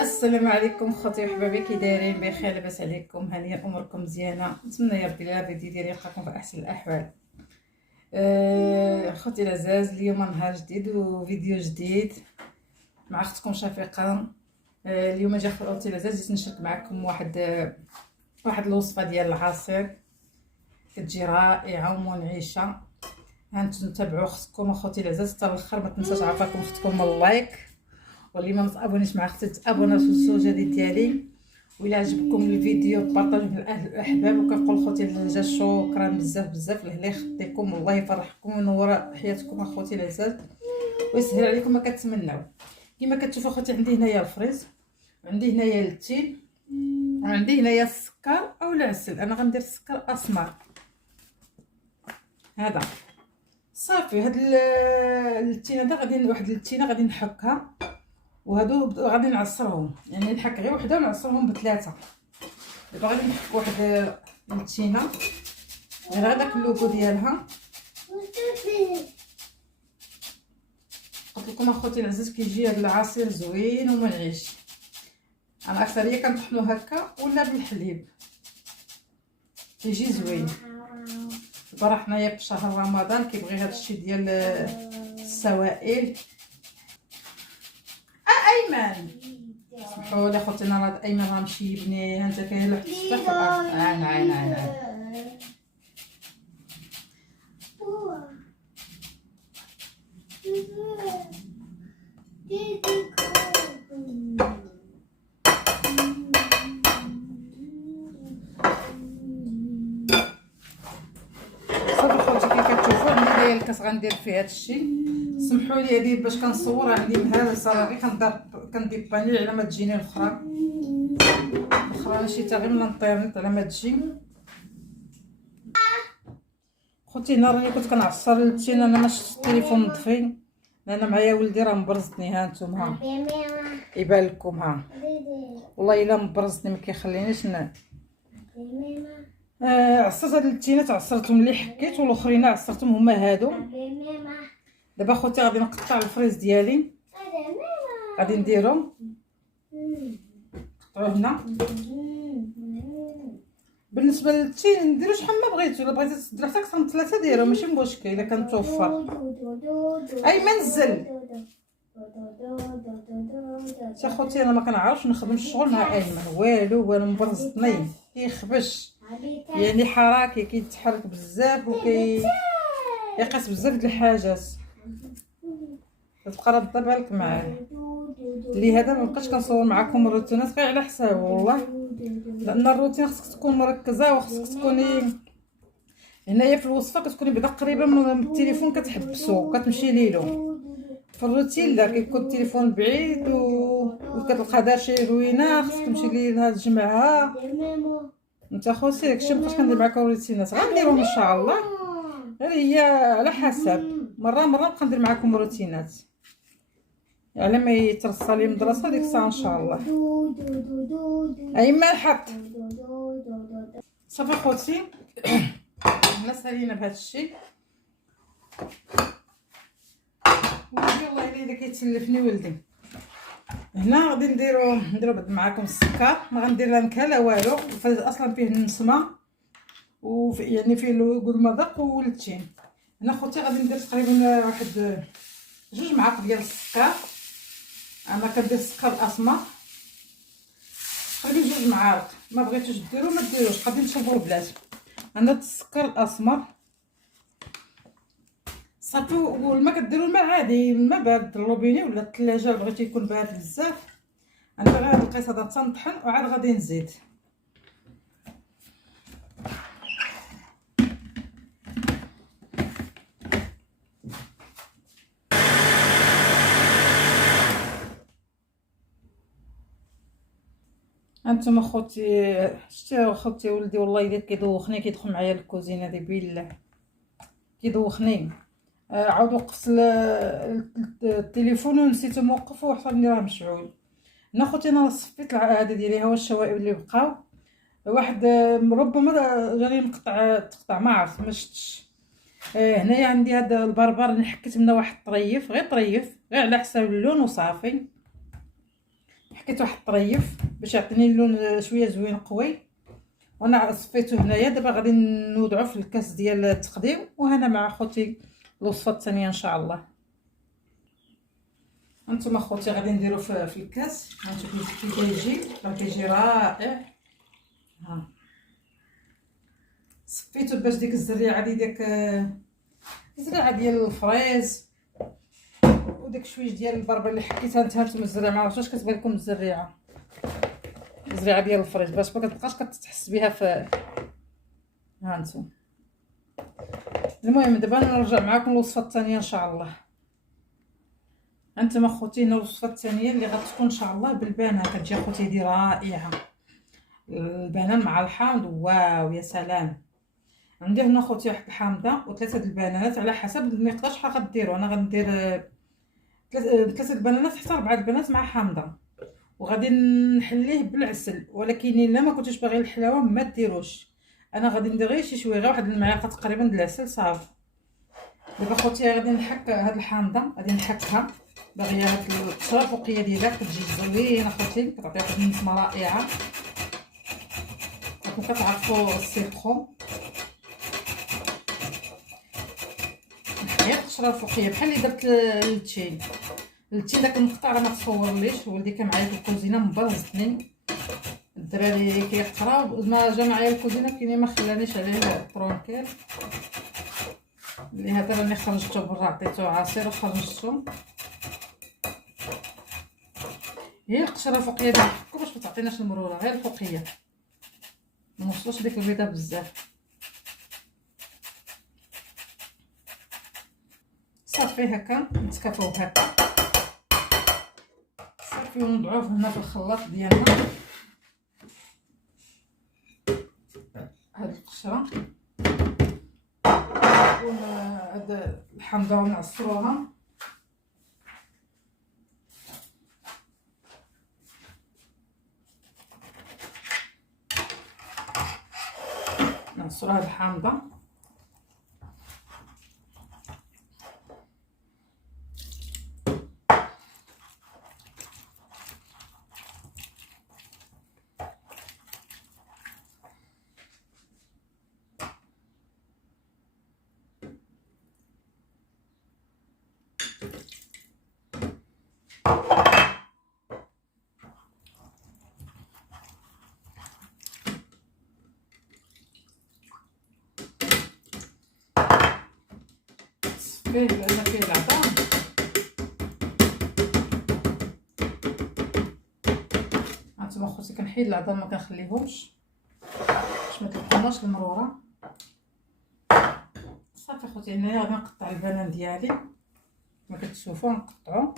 السلام عليكم خوتي وحبابي، كي دايرين؟ بخير؟ لاباس عليكم؟ هانيه اموركم مزيانه؟ نتمنى يا ربي لا فيديو ديالي يلقاكم في احسن الاحوال. خوتي العزاز، اليوم نهار جديد وفيديو جديد مع اختكم شفيقه. اليوم جا خوتي العزاز جيت نشارك معكم واحد الوصفه ديال العصير كتجي رائعه ومنعشه. هانتوما تابعوا اختكم اخوتي العزاز حتى الاخر. ما تنساش عافاكم اختكم اللايك، واللي ما متابونيش مع اختي تابونا في الزوجه ديالي. وإلا عجبكم الفيديو بارطاجوه مع الاهل والاحباب. وكنقول خوتي العزاز شكرا بزاف بزاف، الله يخليكم والله يفرحكم وينور حياتكم اخوتي العزاز ويسهل عليكم ما كتمناو. كما كتشوفوا اخوتي عندي هنايا الفريز، وعندي هنايا التين، وعندي هنايا السكر او العسل. انا غندير السكر اسمر هذا صافي. هاد التين هذا غادي واحد التينه غادي نحكها، وهادو غادي نعصرهم، يعني نحك غير وحده ونعصرهم بثلاثه. دابا غادي نحك واحد التينه غير هذاك اللوغو ديالها. قلت لكم اخوتي العزاز كيجي هذا العصير زوين ومنعش. انا اكثريه كنطحنو هكا ولا بالحليب، كيجي زوين. دابا حنايا في شهر رمضان كيبغي هذا الشيء ديال السوائل. ايمن سمحوا لي خوتي، انا راه ايمن راه مشيبني. ها انت كاين لوحد السطح في الارض. عين صافي خوتي، كي كتشوفوا عندي هنايا الكاس غندير فيه هذا الشيء. سمحوا لي هذه باش كنصور عندي مهالسه، راه غير كنديباني على ما تجيني الاخرى ماشي تا غير من الانترنت على ما تجي. خوتي هنا راني كنت كنعصر التين، انا ما شفتش التليفون مطفي لان معايا ولدي راه مبرزتني. ها نتوما يبان لكم، ها والله الا مبرزتني ما كيخلينيش عصرت هاد التينات، عصرتهم اللي حكيت والاخرين عصرتهم هما هادو. دابا خوتي غادي نقطع الفريز ديالي، غادي نديرو نقطعوه هنا. بالنسبه للتين نديرو شحال ما بغيتو، الا بغيتي تدير حتى اكثر من 3 ديرو ماشي مشكل الا كان متوفر. ايمن نزل تا خوتي. انا ما كنعرفش نخدم الشغل مع ايمن والو مبرزطني كيخبش، يعني حركي كيتحرك بزاف يقيس بزاف د الحاجات. تبقى راه بالك معايا اللي هذا ما بقيتش كنصور معكم الروتينات غير على حساب والله، لان الروتين خصك تكون مركزه وخصك تكوني هنايا في الوصفه كتكوني بعدا قريبه من التليفون كتحبسو كتمشي ليلو. في الروتين لا كيكون التليفون بعيد وكتلقى دار شي روينه خصك تمشي ليها تجمعها. انت خوتي داكشي مابقاش كندير معكم روتينات، غنديرهم ان شاء الله غير هي على حسب. مره نبقى ندير معكم روتينات على ما يترصى لي المدرسه ديك الساعه ان شاء الله. ايمن حط صافي خوتي. هنا سالينا بهذا الشيء. ولدي والله الا كيتسلفني ولدي. هنا غادي نديرو بعد معكم السكر، ما غندير لا نكهه لا والو. الفريز اصلا فيه النسمه يعني فيه لوغو المذاق والتين. هنا خوتي غادي ندير تقريبا واحد 2 معالق ديال السكر. انا كندير السكر الاسمر تقريبا 2 معالق، ما بغيتوش ديروا ما ديروش، غادي نشربوا البلاد. انا السكر الاسمر صافي. والماء كديروا الماء عادي، الماء بارد الروبيني ولا الثلاجه بغيتو يكون بارد بزاف. انا غير هاد القيس هذا تنطحن وعاد غادي نزيد. هانتوما خوتي شتي خوتي ولدي والله الا كيدوخني، كيدخل معايا للكوزينه دي بالله كيدوخني. عاود وقفت التليفون ونسيتو موقف وحصلني راه مشعول. هنا خوتي انا صفيت العاده ديالي، ها هو الشوائب اللي بقاو. واحد ربما جاني تقطع ما عرفت ما شفتش. هنايا عندي هذا البربر اللي حكيت منه واحد طريف، غير طريف غير على حساب اللون وصافي. حكيت واحد الطريف باش يعطيني اللون شويه زوين قوي، وانا صفيته هنايا. دابا غادي نوضعو في الكاس ديال التقديم، وهنا مع خوتي الوصفه الثانيه ان شاء الله. هانتوما خوتي غادي نديرو في الكاس. هانتوما كي كيجي راه كيجي رائع. ها صفيتو باش ديك الزريعه ديك الزريعه ديال الفريز وداك شويه ديال البربه اللي حكيتها نتهانتوما. الزريعه ما عرفتش واش كتبان لكم الزريعه ديال الفريز باش ما كتبقاش كتحس بها في هانتوما. المهم دابا نرجع معكم الوصفه الثانيه ان شاء الله. هانتوما خوتي هنا الوصفه الثانيه اللي غتكون ان شاء الله بالبنان. كتجي خوتي دي رائعه، البنان مع الحامض. واو يا سلام. عندي هنا خوتي واحد الحامضه وثلاثه البنانات على حسب المقدار شحال غديروا. انا غندير ثلاثه البنانات حتى 4 البنات مع حامضه، وغادي نحليه بالعسل. ولكن الا ما كنتوش باغي الحلاوه ما ديروش. انا غادي ندير غير شي شويه، غير واحد المعلقه تقريبا د العسل صافي. دابا خوتي غادي نحك هاد الحامضه، غادي نحكها باغيه هاد القشره الفوقيه ديالها كتجي زوينه خوتي، كتعطي واحد النسمه رائعه. راكم كتعرفوا السيترون، نحيد القشره الفوقيه بحال اللي درت للتين. داك المقطع راه ما تصورليش، ولدي كان معايا في الكوزينه مبرزتني. الدراري كيقراو ما جا معايا الكوزينه كاين ما خلانيش عليه الطرونكيل اللي هذا راني خرجته برا، عطيته عصير وخرجته. هي القشره الفوقيه ديال الحكو باش ما تعطيناش المروره، غير الفوقيه ما نوصلوش ديك البيضه بزاف. صافي هكا نتكافاو هكا صافي، ونضعوه هنا في الخلاط ديالنا. هاد القشره هاد الحامضه ونعصروها. نعصروا هاد الحامضه فيه لان فيه العظام. هانتوما خوتي كنحيد العظام ما كنخليهمش باش ما تلقوناش المروره. صافي خوتي هنايا غادي نقطع البنان ديالي كما كتشوفوا، نقطعو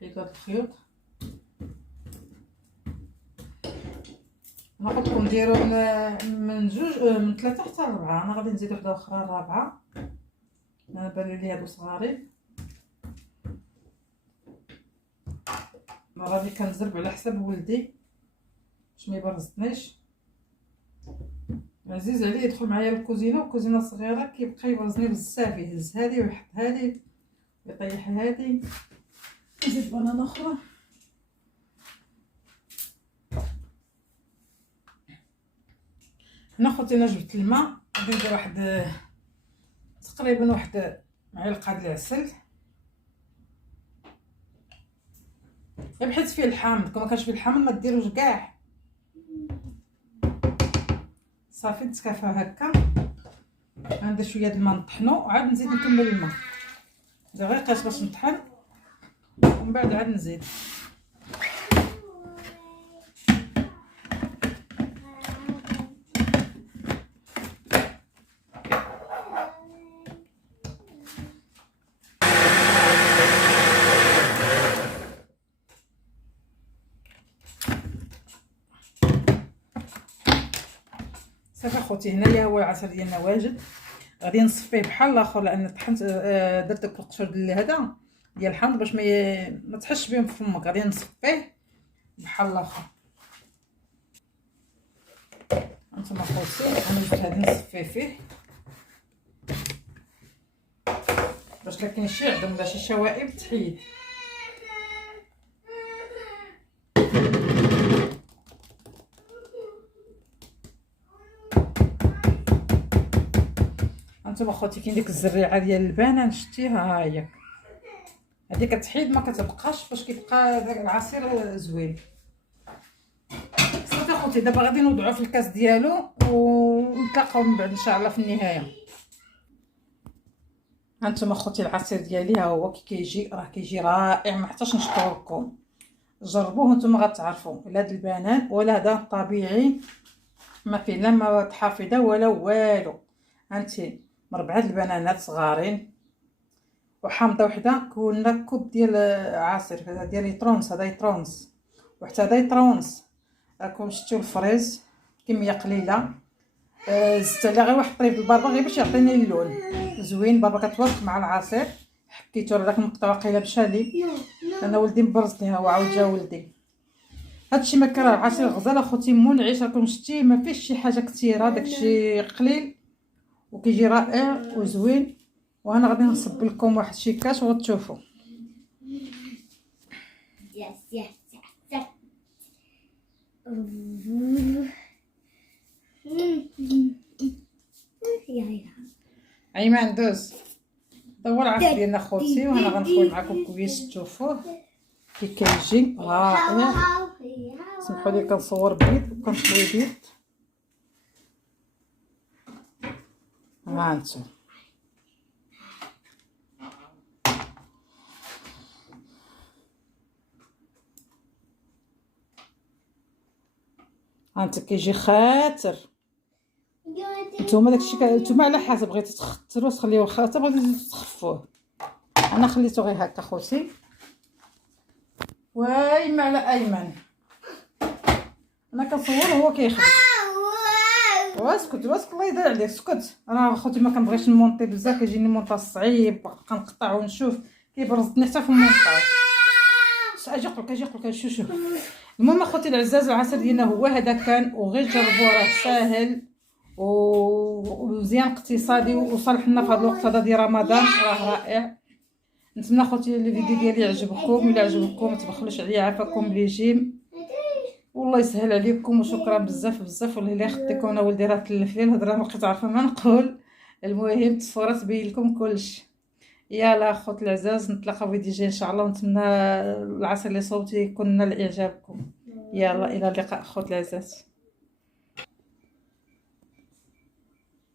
حيدوا هاد الخيوط. ناخذكم ديروا من جوج من 3 حتى 4. انا غادي نزيد وحده اخرى الرابعه، انا بانوا لي هادو صغارين. انا غادي كنزرب على حساب ولدي باش ما يبرزنيش. عزيز عليه يدخل معايا للكوزينه، وكوزينه صغيره كيبقى يبرزني بزاف، يهز هادي ويحط هادي ويطيح هادي. نزيد بنانه اخرى. هنا خوتي انا جبت الماء، غادي ندير واحد تقريبا واحد معلقه د العسل، بحيث فيه الحامض. كون ما كانش فيه الحامض ما ديروش كاع. صافي نتكافى هكا. غندير شويه د الماء نطحنو وعاد نزيد نكمل الماء. دقيقه باش نطحن ومن بعد عاد نزيد. صافي خوتي هنايا هو العصير ديالنا واجد. غادي نصفيه بحال الاخر لان طحنت درت داك القشور ديال هذا ديال الحامض باش ما تحش بهم في فمك. غادي نصفيه بحال الاخر. هانتوما خوتي انا جبت هادي نصفيه فيه باش لا كاين شي عظم ولا شي شوائب تحيد. هانتوما خوتي كاين ديك الزريعه ديال البنان شتيها، ها هي هذه كتحيد ما كتبقاش فاش كيبقى داك العصير زوين. صافي اخوتي دابا غادي نوضعو في الكاس ديالو ونتلاقاو من بعد ان شاء الله في النهايه. هانتوما اخوتي العصير ديالي ها هو كي كيجي، راه كيجي رائع، ما حتاش نشطو لكم، جربوه نتوما غتعرفوا. لا هذا البنان ولا هذا طبيعي، ما فيه لا مواد حافظه ولا والو. هانتي مربعه البنانات صغارين وحامضه وحده، كلنا كوب ديال عصير. هذا ديال يطرونس، هذا يطرونس، وحتى هذا يطرونس. راكم شفتوا الفريز كميه قليله. زدت عليها غير واحد طريف البابا غير باش يعطيني اللون زوين. بابا كتوافق مع العصير، حكيتو على داك المقطع واقيلا مشى لي، انا ولدي مبرز ليها وعاود جا ولدي. هادشي ما كان العصير غزال اخوتي منعش، راكم شتي ما فيش شي حاجه كثيره، داكشي قليل وكيجي رائع وزوين. وانا غادي نصب لكم واحد شي كاس وغتشوفوا. ايمان دوز دور العصير ديالنا خوتي، وانا غنخوي معكم كويس تشوفوه كي كيجي رائع. سمحوا لي كنصور بيض وكنشوي بيض. ها انتم هانت كيجي خاطر. نتوما داكشي نتوما على حسب بغيتو تختروا تخليوه خاطر، بغيتو تخفوه. انا خليته غير هكا خوتي. وايما على ايمن انا كنصور وهو كيخرج. واسكت واسكت الله يدير عليك، اسكت. انا خوتي ما كنبغيش نمونطي بزاف، كيجيني مونطاج صعيب، كنقطع ونشوف كيبرزني حتى في المونطاج. اجي قولك اجي قولك شوف. المهم اخوتي العزاز العصير ديالنا هو هذا كان، وغير جربوه راه ساهل ومزيان اقتصادي وصالح لنا في هذا الوقت هذا ديال رمضان، راه رائع. نتمنى اخوتي الفيديو ديالي يعجبكم، الا عجبكم ما تبخلوش عليا، عافاكم الريجيم والله يسهل عليكم، وشكرا بزاف بزاف. والله الا خديتكم انا ولدي راه تلف لي الهضره ما بقيت عارفه ما نقول. المهم التصويره تبين لكم كلشي. يلا اخوتي العزاز نتلاقاو فيديو جاي ان شاء الله، ونتمنى العصير اللي صوبتي يكون نال اعجابكم. يلا الى اللقاء اخوتي العزاز.